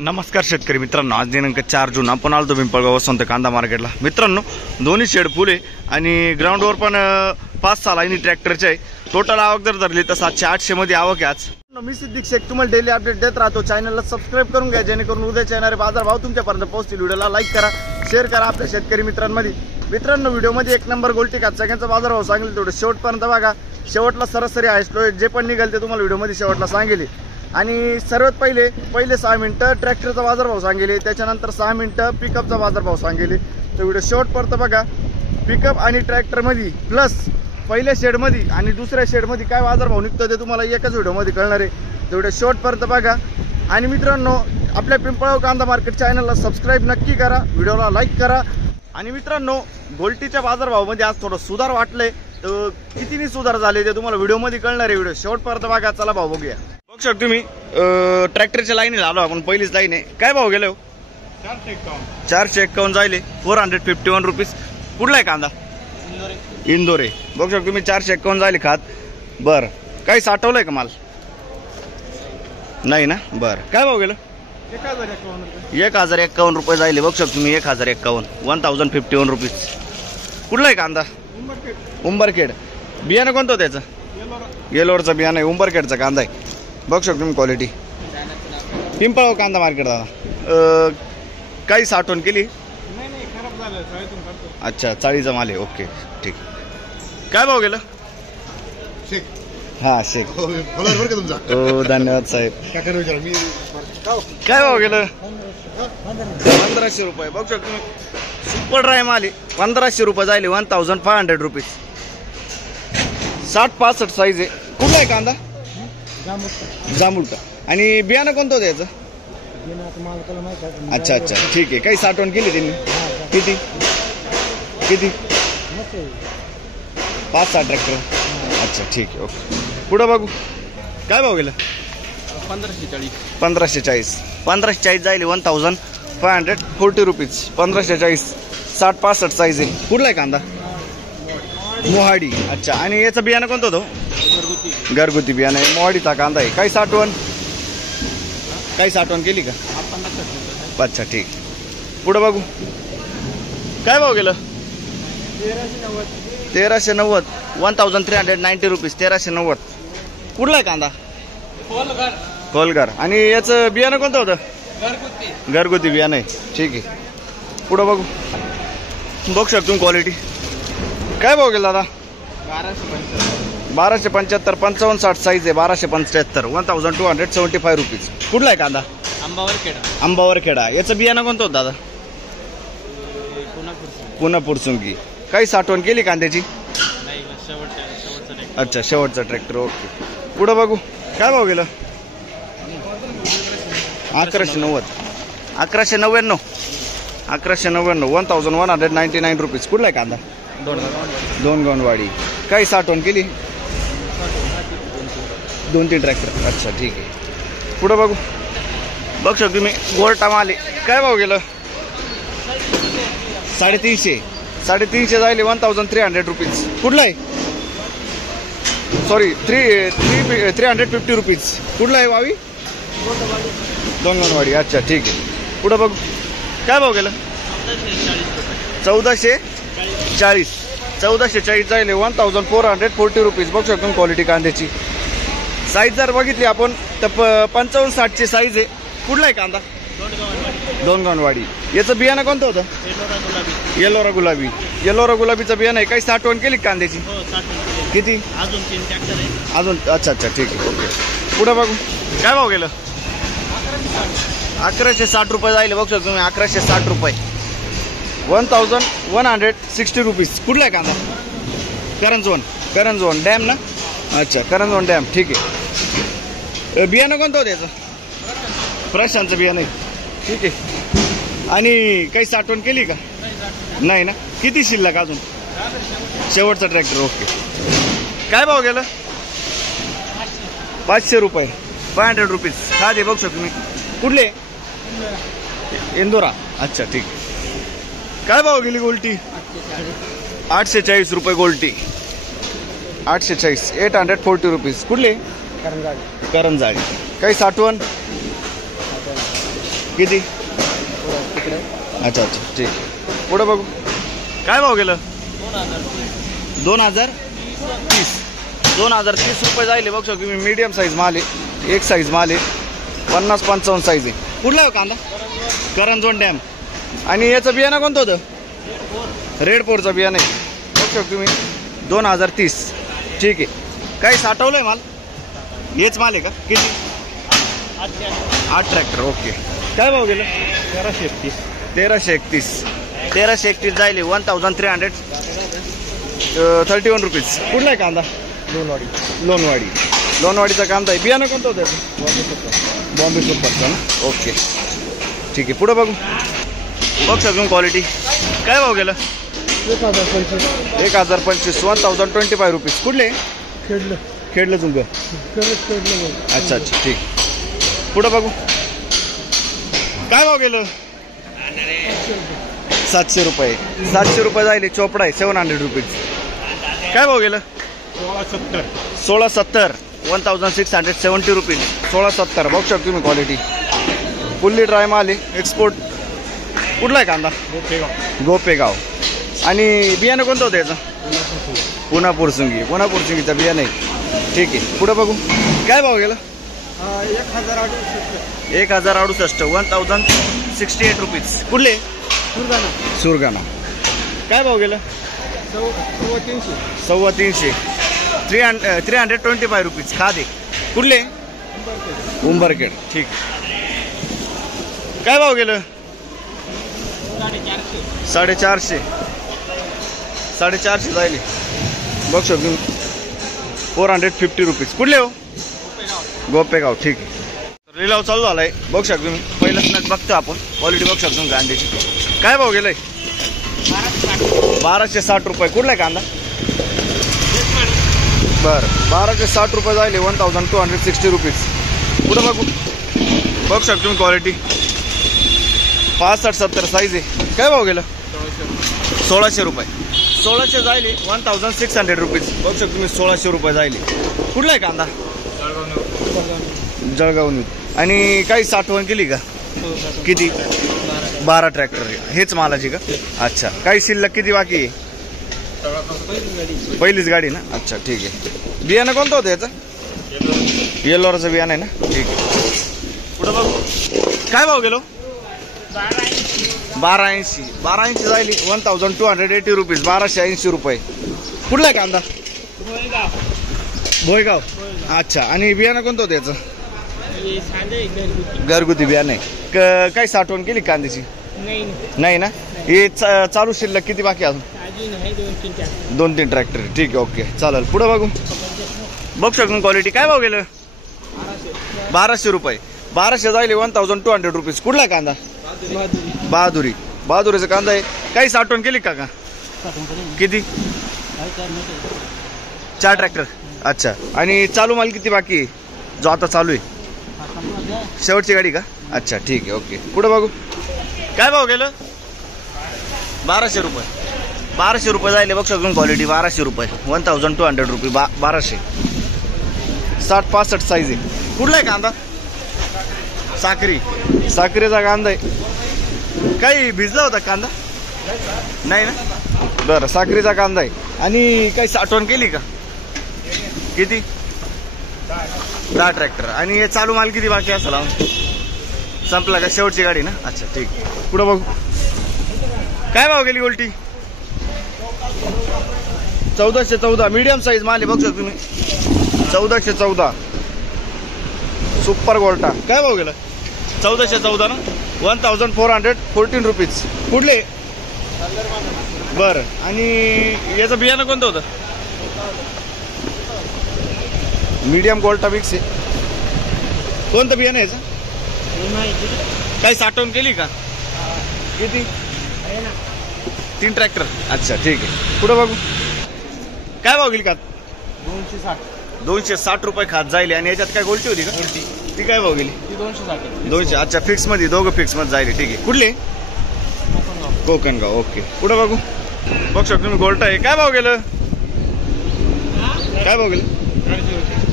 नमस्कार शेतकरी मित्रांनो, आज दिनांक 4 जून आपण आलो पिंपळगाव वसंत कांदा मार्केटला। मित्रांनो, दोन्ही शेड फुले आणि ग्राउंडवर पण 5-6 लाईनी ट्रॅक्टरचे आहे। टोटल आवक जर धरली तर 700-800 मध्ये आवक आहे आज। मी सिद्दीक शेख तुम्हाला डेली अपडेट देत राहतो। चॅनलला सबस्क्राइब करून घ्या जेणेकरून उद्याच्या येणारे बाजार भाव तुमच्यापर्यंत पोहोचतील। व्हिडिओला लाईक करा, शेअर करा आपल्या शेतकरी मित्रांमध्ये। मित्रांनो, व्हिडिओमध्ये एक नंबर गोल्टी का सगळ्यांचा बाजार भाव सांगेल तेवढं शेवटपर्यंत बघा। शेवटला सरासरी आहे जे पण निघेल ते तुम्हाला व्हिडिओमध्ये शेवटला सांगेल। आणि सर्वात पहिले 6 मिनिटं ट्रॅक्टरचा बाजारभाव सांगेल, त्याच्यानंतर 6 मिनिटं पिकअपचा बाजारभाव सांगेल। तर व्हिडिओ शेवटपर्यंत बघा। पिकअप आणि ट्रॅक्टरमध्ये प्लस पहिल्या शेडमध्ये आणि दुसऱ्या शेडमध्ये काय बाजारभाव निघतो ते तुम्हाला एकाच व्हिडिओमध्ये कळणार आहे। तर व्हिडिओ शेवटपर्यंत बघा। आणि मित्रांनो, आपल्या पिंपळगाव कांदा मार्केट चॅनलला सबस्क्राइब नक्की करा, व्हिडिओला लाईक करा। आणि मित्रांनो, गोल्टीच्या बाजारभावामध्ये आज थोडं सुधार वाटलंय, तर कितीनी सुधार झाले ते तुम्हाला व्हिडिओमध्ये कळणार आहे। व्हिडिओ शेवटपर्यंत बघा। चला भाव बघूया। बघू शकतो तुम्ही ट्रॅक्टरच्या लाईनीला आलो आपण, पहिलीच लाईन आहे। काय भाव गेलो? 451 जायले, 451 रुपीज। कुठला आहे कांदा? इंदोरे। बघू शकतो तुम्ही 451 जायले खात। बर, काही साठवलंय का माल? नाही ना। बर, काय भाव गेलं? 1051 रुपये जायले। बघू शकतो तुम्ही 1051 रुपीज। कुठला आहे कांदा? उंबरखेड। बियाणं कोणतं त्याचं? येलोरचं बियाणं आहे, उंबरखेडचा कांदा आहे। बघू शकतो तुम्ही क्वालिटी। पिंपळगाव कांदा मार्केट दादा काही साठवण केली? अच्छा, चाळीचा माल आहे। ओके, ठीक। काय भाव गेलं? हा, शेख। हो, धन्यवाद साहेब। काय भाव गेलं? 1500 रुपये। बघू शकतो तुम्ही सुपर ड्राय माल आहे, 1500 रुपये जायले, 1500 रुपीज। 60-65 साईज आहे। कुठला आहे कांदा? जांभूळका। आणि बियाणं कोणतं होतं याचं? अच्छा, ठीक आहे। काही साठवण केली त्यांनी? किती 5-6 ट्रॅक्टर? अच्छा, ठीक आहे, ओके। पुढं बघू। काय भाव गेलं? 1540 जायले, 1540 रुपीज। 1540, 60-65 साईज आहे। कुठला आहे कांदा? मोहाडी। अच्छा, आणि याचं बियाणं कोणतं होतं? घरगुती बियाणं आहे, मोहाडीचा कांदा आहे। काही साठवण केली का? अच्छा, ठीक। पुढं बघू। काय भाव गेलं? 1390, 1390 रुपीज। 1390। कुठला आहे कांदा? कोलगार। आणि याचं बियाणं कोणतं होतं? घरगुती बियाणं आहे, ठीक आहे। पुढं बघू। बघू शकतो क्वालिटी। काय भाव गेला दादा? 1275, 55-60 साईज आहे। 1275, 1275 रुपीज। कुठला आहे कांदा? अंबावरखेडा। याचं बियाणं कोणतं होतं दादा? पुन्हा पुरसुंगी। काही साठवण केली कांद्याची? अच्छा, शेवटचा ट्रॅक्टर, ओके। पुढं बघू। काय भाव गेलं? 1190, 1199, 1199 रुपीज। कुठला आहे कांदा? दोनगणवाडी। काही साठवण केली? 2-3 ट्रॅक्टर। अच्छा, ठीक आहे। पुढं बघू। बघू शकतो तुम्ही गोरटा माल आहे। काय भाव गेलं? 350 जायले, 1300 रुपीज। कुठला आहे? Sorry, 350 rupees. कुठला आहे? वावी दोनगणवाडी। अच्छा, ठीक आहे। पुढं बघू। काय भाव गेलं? 1440 जायले, 1440 रुपीज। बघू शकतो क्वालिटी कांद्याची। साईज जर बघितली आपण तर 55-60 साईज आहे। कुठला आहे कांदा? दोनगणवाडी। याचं बियाणं कोणतं होतं? येलोरा गुलाबी। येलोरा गुलाबीचं बियाणं आहे। काही साठवण केली कांद्याची? किती? अजून? अच्छा, ठीक आहे, ओके। पुढं बघू। काय भाव गेलं? 1160 रुपये जायले। बघू शकतो तुम्ही 1160 रुपये, 1160 रुपीज। कुठला आहे कांदा? करंजवन डॅम ना? अच्छा, करंजवन डॅम, ठीक आहे। बियाणं कोणतं होतं याचं? प्रशांतचं बियाणं आहे, ठीक आहे। आणि काही साठवण केली का? नाही ना। किती शिल्लक अजून? शेवटचा ट्रॅक्टर, ओके। काय भाव गेलं? 500 रुपये, 500 रुपीज। हा दे। बघू शकतो तुम्ही। कुठले? इंदोरा। अच्छा, ठीक आहे। काय भाव गेली गोल्टी? 840 रुपये गोल्टी। 840, 840 रुपीज। कुठले? करंजाळी। काही साठवण किती? अच्छा अच्छा ठीक. पुढे बघू काय भाव गेलं? 2030. 2030 रुपये जायले. बघ शकतो तुम्ही मीडियम साईज माल आहे. एक साईज माल आहे. 50-55 साईज आहे. कुठला आहे कांदा? करंजोन डॅम. आणि याचं बियाणं कोणतं होतं? रेड फोरचं बियाणं आहे. बघ शकतो तुम्ही 2030. ठीक आहे. काही साठवलं आहे माल? हेच माल आहे का? किती? 8 ट्रॅक्टर. ओके. काय भाव गेलं? 1331. 1331 जायले. 1331 रुपीज. कुठला आहे कांदा? लोणवाडीचा कांदा आहे. बियाणं कोणतं होतं? बॉम्बे सुपरचा ना. ओके ठीक आहे. पुढं बघू. बघ शकतो क्वालिटी. काय भाव गेलं? 1025. 1025 रुपीज. कुठले? खेडलं तुमचं. अच्छा अच्छा ठीक. पुढं बघू काय भाव गेलं? 700 रुपये. 700 रुपये जायले. चोपडा आहे. 700 रुपीज. काय भाव गेलं? 1670. 1670 रुपीज. 1670. बघू शकतो तुम्ही क्वालिटी. फुल्ली ड्राय माल आहे. एक्सपोर्ट. कुठला आहे कांदा? गोपेगाव. आणि बियाणं कोणतं होतं याचं? पुन्हा पुरसुंगीचं बियाणं आहे. ठीक आहे. पुढं बघू काय भाव गेलं? 1068. 1068 रुपीज. कुठले? सुरगाणा. काय भाव गेलं? 325. 325 रुपीज. खादे. कुठले? उंबरखेड. ठीक. काय भाव गेलं? 450 जायले. बघ शकतो 450 रुपीज. कुठले हो? गोपेगाव. ठीक आहे. लिलाव चालू झालाय. बघू शकतो तुम्ही. पहिलंच मॅच बघतो आपण. क्वालिटी बघू शकतो कांद्याची. काय भाव गेलाय? 1260 रुपये. कुठला आहे कांदा? बरं. 1260 रुपये जायले. 1260 रुपीज. पुढं बघू. बघू शकतो तुम्ही क्वालिटी. 65-70 साईज आहे. काय भाव गेलं? 1600 रुपये. 1600 जायले. 1600 रुपीज. बघू शकतो तुम्ही 1600 रुपये जायले. कुठला आहे कांदा? जळगाव. आणि काही साठवण केली का? किती? 12 ट्रॅक्टर. हेच मालाची का? अच्छा. काही शिल्लक किती बाकी आहे? पहिलीच गाडी ना. अच्छा ठीक आहे. बियाणं कोणतं होतं याचं? येल्लोरचं बियाणं आहे ना. ठीक आहे. पुढं बघू काय भाव गेलो? 1280 जायली. 1280 रुपीज. 1280 रुपये. कुठला आहे कांदा? भोयगाव. अच्छा. आणि बियाणं कोणतं होतं याचं? घरगुती बियाणं आहे. काही साठवण केली कांद्याची? नाही ना. हे चालू शिल्लक किती बाकी अजून? 2-3 ट्रॅक्टर. ठीक आहे. ओके चालेल. पुढं बघू. बघ शकतो क्वालिटी. काय भाव गेलं? 1200 रुपये. 1200 जायले. 1200 रुपीज. कुठला कांदा? बहादुरीचा कांदा आहे. काही साठवण केली का? किती? 4 ट्रॅक्टर. अच्छा. आणि चालू माल किती बाकी आहे जो आता चालू आहे? शेवटची गाडी का? अच्छा ठीक आहे. ओके. पुढे बघू. काय भाव गेलं? 1200 रुपये. 1200 रुपये जायले. बघ शकतो क्वालिटी. 1200 रुपये. 1200 रुपये. 1200. 60-65 साईज आहे. कुठला आहे कांदा? साखरेचा कांदा आहे. काही भिजला होता कांदा? नाही ना. बरं. साखरेचा कांदा आहे. आणि काही साठवण केली का? किती? 10 ट्रॅक्टर. आणि हे चालू माल किती बाकी असेल? संपला का? शेवटची गाडी ना. अच्छा ठीक. पुढं बघू. काय भाव गेली गोल्टी? 1414. मीडियम साईज माल आहे. बघू शकतो तुम्ही. 1414 सुपर गोल्टा. काय भाव गेला? 1414 ना. 1414 रुपीज. कुठले? बरं. आणि याचं बियाणं कोणतं होतं? मीडियम गोल्टा मिक्स आहे. कोणतं बियाणं याचं? काही साठवण केली का? किती? 3 ट्रॅक्टर. अच्छा ठीक आहे. पुढं बघू. काय भाव गेली का? 260 रुपये खात जाईल. आणि याच्यात काय गोल्टी होती का? ती काय भाव गेली? 200. अच्छा. फिक्स मध्ये. दोघं फिक्स मध्ये जाईल. ठीक आहे. कुठले? कोकणगाव. ओके. पुढं बघू. बघ शकतो तुम्ही गोल्टा आहे. काय भाव गेलं?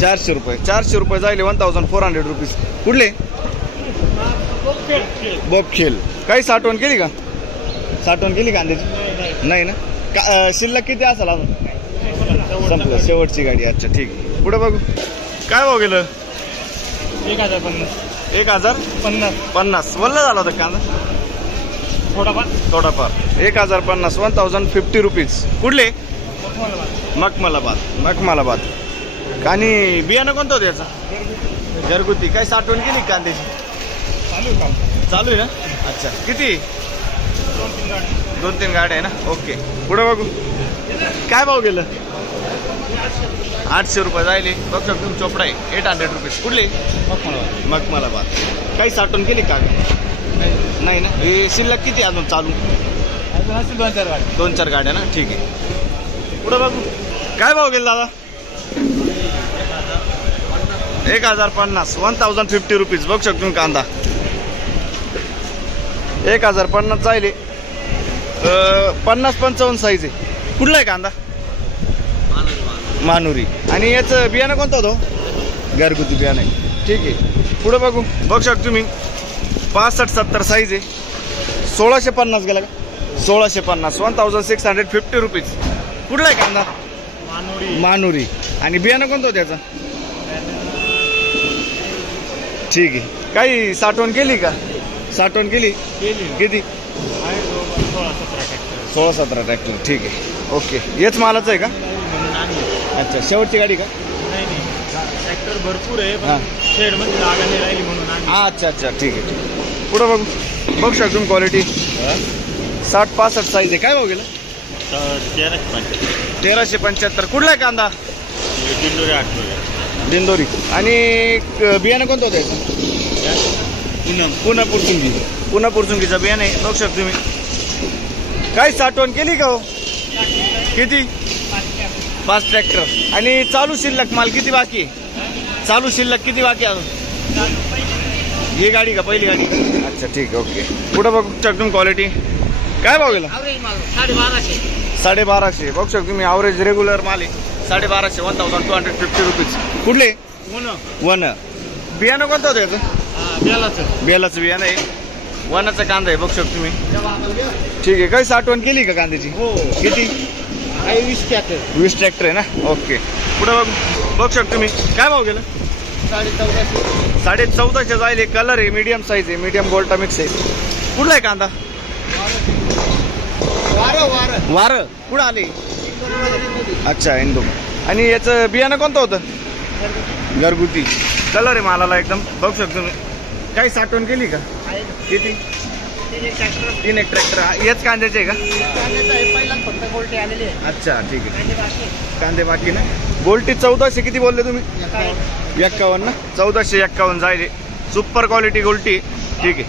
400 रुपये. 400 रुपये जायले. 1400 रुपीज. कुठले? बोपखेल. काही साठवण केली का? साठवण केली कांद्याची नाही ना. शिल्लक किती असेल अजून? संपलं, शेवटची गाडी. अच्छा ठीक आहे. पुढे बघू काय भाव गेलं? 1050. वल्ला झाला होता कांदा थोडाफार. 1050 1050 रुपीज. कुठले? मखमलाबाद. आणि बियाणं कोणतं होतं याचा? घरगुती. काय साठवण केली कांद्याची? चालू आहे ना. अच्छा किती? 2-3 गाड्या आहे ना. ओके. पुढे बघू काय भाव गेलं? 800 रुपये जायले. बघ तुम्ही चोपडा आहे 800 रुपीज. कुठले? मखमलाबाद. काही साठवण केली का? नाही ना. हे शिल्लक किती अजून चालू? 2-4 गाड्या ना. ठीक आहे. पुढे बघू काय भाव गेला दादा? 1050 1050 रुपीज. बघू शकतो कांदा 1050 जायले. 50-55 साईज आहे. कुठला आहे कांदा? मानुरी. आणि याचं बियाणं कोणतं होतं? घरगुती बियाणं आहे. ठीक आहे. पुढे बघू शकतो तुम्ही 65-70 साईज आहे. 1650 गेला का? 1650 1650 रुपीज. कुठला आहे कांदा? मानुरी. आणि बियाणं कोणतं होतं त्याचं? ठीक आहे. काही साठवण केली का? साठवण केली. किती? 16-17 ट्रॅक्टर. ठीक आहे. ओके. हेच मालाचं आहे का? अच्छा शेवटची गाडी का? ट्रॅक्टर भरपूर आहे पण शेड मध्ये जागा नाही राहिली म्हणून. अच्छा ठीक आहे. पुढे बघू शकतो तुम्ही क्वालिटी 60-65 साईज आहे. काय भाव गेलं? 1375. कुठला आहे कांदा? दिंडोरी. आणि बियाणं कोणतं होतं याचं? पुन्हा पुरचुंगीचं बियाणं आहे. बघू शकतो तुम्ही. काय साठवण केली का हो? किती? 5 ट्रॅक्टर. आणि चालू शिल्लक माल किती बाकी आहे? चालू शिल्लक किती बाकी आहे? ही गाडी का पहिली गाडी? अच्छा ठीक आहे. ओके. पुढे बघू शकतो क्वालिटी काय भाव गेला? 1250. बघू शकतो तुम्ही. ॲव्हरेज रेग्युलर माल आहे. 1250 1250 रुपीज. कुठले? वन. बियाणं कोणतं होतं याचं? बेलाचं बियाणं आहे. वनाचा कांदा आहे. बघू शकतो तुम्ही. ठीक आहे. काही साठवण केली का कांद्याची? किती? 20 ट्रॅक्टर आहे ना. ओके. पुढे बघू शकतो तुम्ही. काय भाव गेलं? 1450 जाईल. कलर आहे मीडियम साईज आहे. मीडियम गोल्टा मिक्स आहे. कुठला आहे कांदा? वार. कुठं आले? अच्छा इंदू. आणि याचं बियाणं कोणतं होतं? घरगुती. कलर आहे मालाला एकदम. बघू शकतो तुम्ही. काही साठवण केली का? किती? 3 ट्रॅक्टर. हेच कांद्याचे आहे का? अच्छा ठीक आहे. कांदे बाकी ना. गोल्टी 1400 किती बोलले तुम्ही? 51 ना. 1451 जाईल. सुपर क्वालिटी गोल्टी. ठीक आहे.